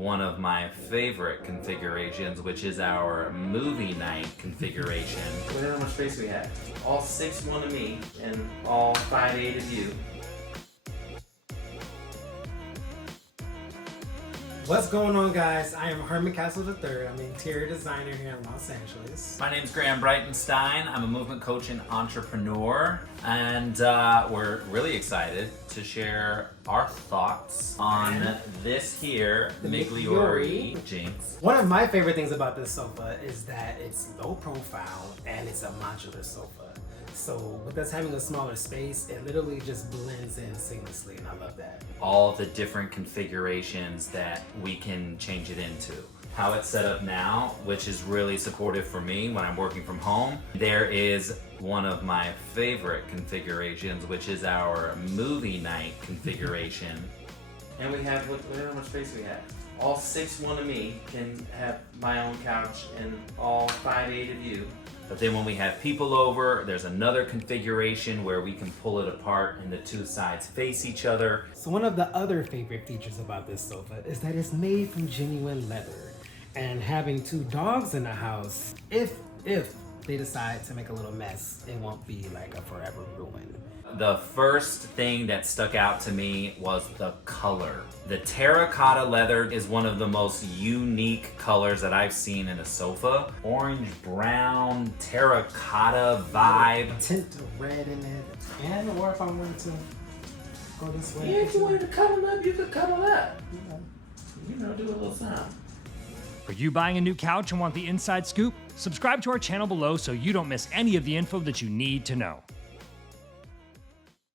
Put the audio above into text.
one of my favorite configurations, which is our movie night configuration. Look at how much space we have. All 6'1" of me and all 5'8" of you. What's going on, guys? I am Herman Castle III. I'm an interior designer here in Los Angeles. My name's Graham Breitenstein. I'm a movement coach and entrepreneur, and we're really excited to share our thoughts on this here Migliore Jinx. One of my favorite things about this sofa is that it's low profile and it's a modular sofa. So with us having a smaller space, it literally just blends in seamlessly, and I love that. All the different configurations that we can change it into. How it's set up now, which is really supportive for me when I'm working from home. There is one of my favorite configurations, which is our movie night configuration. And we have, look at how much space we have. All 6'1" of me can have my own couch and all 5'8" of you. But then when we have people over, there's another configuration where we can pull it apart and the two sides face each other. So one of the other favorite features about this sofa is that it's made from genuine leather. And having two dogs in the house, if they decide to make a little mess, it won't be like a forever ruin. The first thing that stuck out to me was the color. The terracotta leather is one of the most unique colors that I've seen in a sofa. Orange, brown, terracotta vibe. Tint of red in it. And or if I wanted to go this way. Yeah, if you wanted to cuddle up, you could cuddle up. You know, do a little sound. Are you buying a new couch and want the inside scoop? Subscribe to our channel below so you don't miss any of the info that you need to know.